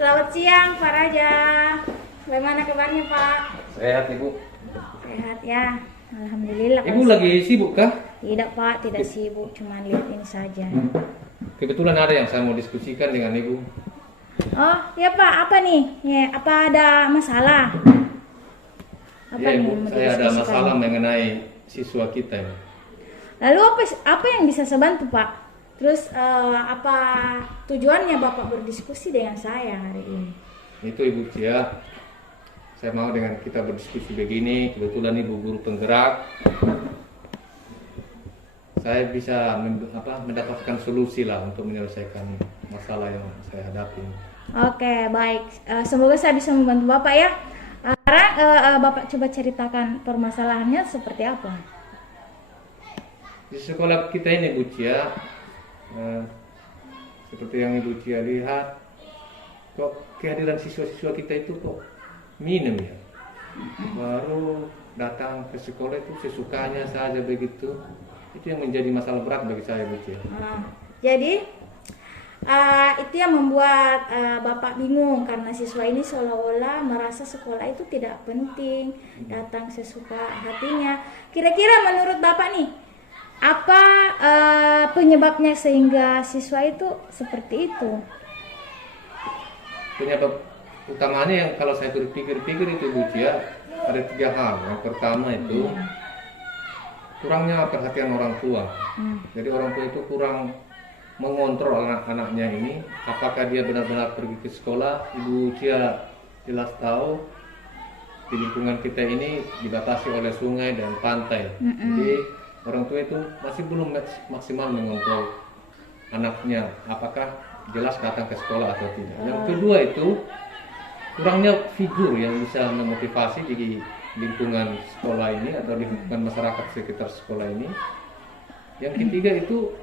Selamat siang Pak Raja. Bagaimana kabarnya Pak? Sehat Ibu. Sehat ya. Alhamdulillah. Ibu lagi sibuk kah? Tidak Pak, tidak sibuk, cuma lihat ini saja. Kebetulan ada yang saya mau diskusikan dengan Ibu. Oh ya Pak, apa nih? Ya, apa ada masalah? Apa Ya nih Ibu, yang mau saya ada didiskusikan? masalah mengenai siswa kita ini. Lalu apa yang bisa saya bantu Pak? Terus apa tujuannya Bapak berdiskusi dengan saya hari ini? Itu Ibu Cia, saya mau dengan kita berdiskusi begini. Kebetulan Ibu guru penggerak, saya bisa mendapatkan solusi lah untuk menyelesaikan masalah yang saya hadapi. Oke, baik. Semoga saya bisa membantu Bapak ya. Sekarang Bapak coba ceritakan permasalahannya seperti apa? Di sekolah kita ini Bu Cia, seperti yang Ibu Cia lihat, kok kehadiran siswa-siswa kita itu kok minim ya. Baru datang ke sekolah itu sesukanya saja begitu. Itu yang menjadi masalah berat bagi saya Bu Cia. Jadi itu yang membuat Bapak bingung karena siswa ini seolah-olah merasa sekolah itu tidak penting, datang sesuka hatinya. Kira-kira menurut Bapak nih, apa penyebabnya sehingga siswa itu seperti itu? Penyebab utamanya yang kalau saya berpikir-pikir itu Bu Cia, ada 3 hal. Yang pertama itu kurangnya perhatian orang tua. Jadi orang tua itu kurang mengontrol anak-anaknya ini, apakah dia benar-benar pergi ke sekolah. Ibu Cia jelas tahu di lingkungan kita ini dibatasi oleh sungai dan pantai. Jadi orang tua itu masih belum maksimal mengontrol anaknya, apakah jelas datang ke sekolah atau tidak. Yang kedua itu kurangnya figur yang bisa memotivasi di lingkungan sekolah ini atau lingkungan masyarakat sekitar sekolah ini. Yang ketiga itu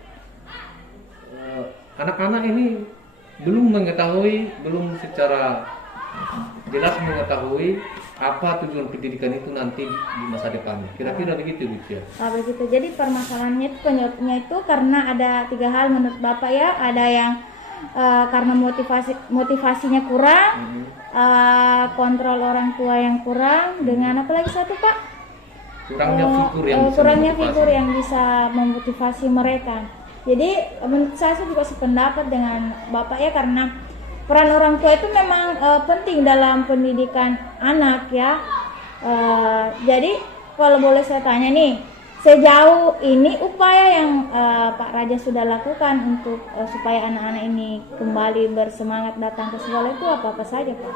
anak-anak ini belum secara jelas mengetahui apa tujuan pendidikan itu nanti di masa depan. Kira-kira begitu Bu Cia. Begitu. Jadi permasalahannya itu penyebabnya itu karena ada 3 hal menurut Bapak ya. Ada yang karena motivasinya kurang, kontrol orang tua yang kurang, dengan apa lagi satu Pak? Kurangnya figur yang bisa memotivasi mereka. Jadi menurut saya juga sependapat dengan Bapak ya, karena peran orang tua itu memang penting dalam pendidikan anak ya. Jadi kalau boleh saya tanya nih, sejauh ini upaya yang Pak Raja sudah lakukan untuk supaya anak-anak ini kembali bersemangat datang ke sekolah itu apa-apa saja Pak?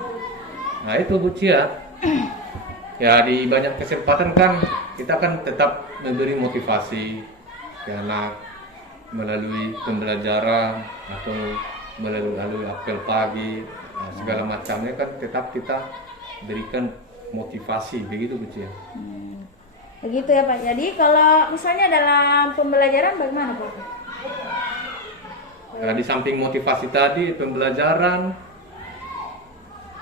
Nah itu Bu Cia, ya di banyak kesempatan kan kita kan tetap memberi motivasi ke anak melalui pembelajaran atau melalui apel pagi, segala macamnya kan tetap kita berikan motivasi, begitu Bu Cia. Begitu ya Pak. Jadi kalau misalnya dalam pembelajaran bagaimana Pak? Nah, di samping motivasi tadi, pembelajaran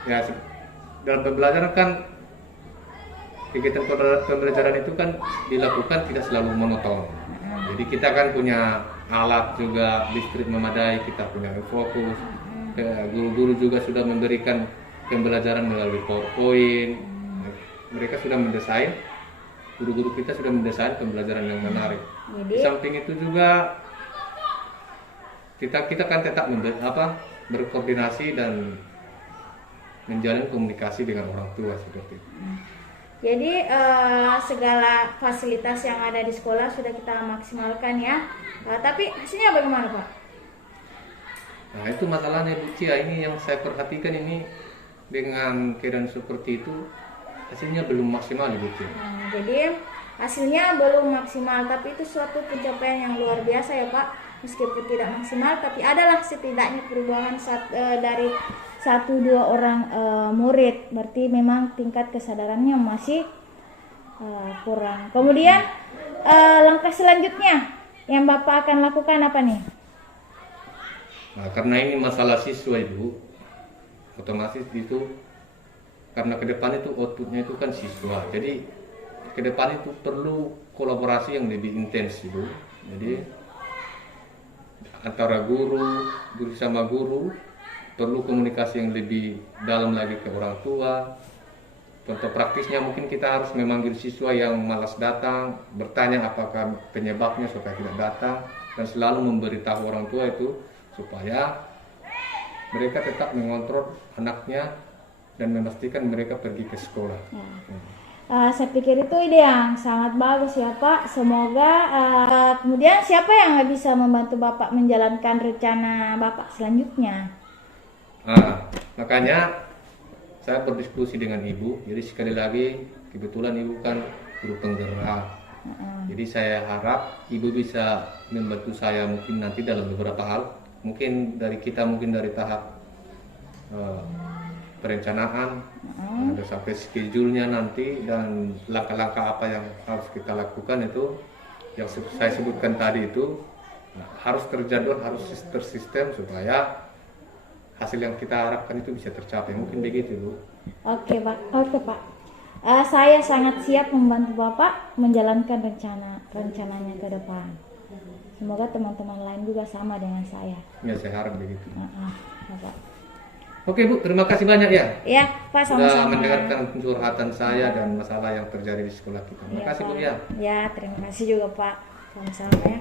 ya dalam pembelajaran kan kegiatan pembelajaran itu kan dilakukan tidak selalu monoton. Jadi kita kan punya alat juga, listrik memadai, kita punya fokus. Guru-guru juga sudah memberikan pembelajaran melalui PowerPoint. Mereka sudah mendesain, guru-guru kita sudah mendesain pembelajaran yang menarik. Jadi, di samping itu juga kita kan tetap berkoordinasi dan menjalin komunikasi dengan orang tua seperti itu. Jadi segala fasilitas yang ada di sekolah sudah kita maksimalkan ya. Tapi hasilnya bagaimana Pak? Nah itu masalahnya Bu Cia, ini yang saya perhatikan ini dengan keadaan seperti itu hasilnya belum maksimal Bu Cia. Jadi hasilnya belum maksimal, tapi itu suatu pencapaian yang luar biasa ya Pak. Meskipun tidak maksimal, tapi adalah setidaknya perubahan dari 1-2 orang murid. Berarti memang tingkat kesadarannya masih kurang. Kemudian langkah selanjutnya yang Bapak akan lakukan apa nih? Nah, karena ini masalah siswa Ibu, otomatis itu karena ke depan itu outputnya itu kan siswa. Jadi ke depan itu perlu kolaborasi yang lebih intens Ibu. Jadi antara guru sama guru perlu komunikasi yang lebih dalam lagi ke orang tua. Contoh praktisnya mungkin kita harus memanggil siswa yang malas datang, bertanya apakah penyebabnya supaya tidak datang, dan selalu memberitahu orang tua itu supaya mereka tetap mengontrol anaknya dan memastikan mereka pergi ke sekolah. Ya. Saya pikir itu ide yang sangat bagus ya Pak. Semoga kemudian siapa yang bisa membantu Bapak menjalankan rencana Bapak selanjutnya? Makanya saya berdiskusi dengan Ibu. Jadi sekali lagi kebetulan Ibu kan guru penggerak. Jadi saya harap Ibu bisa membantu saya mungkin nanti dalam beberapa hal. Mungkin dari kita mungkin dari tahap perencanaan, ada sampai schedule-nya nanti dan langkah-langkah apa yang harus kita lakukan itu yang saya sebutkan tadi itu harus terjadwal, harus tersistem supaya hasil yang kita harapkan itu bisa tercapai. Mungkin begitu Bu. Oke Pak. Saya sangat siap membantu Bapak menjalankan rencananya ke depan. Semoga teman-teman lain juga sama dengan saya. Ya, saya harap begitu. Bapak. Oke Bu, terima kasih banyak ya. Ya Pak, Sudah sama-sama. mendengarkan curhatan saya dan masalah yang terjadi di sekolah kita. Terima kasih Bu ya. Ya, terima kasih juga Pak. Sama-sama ya.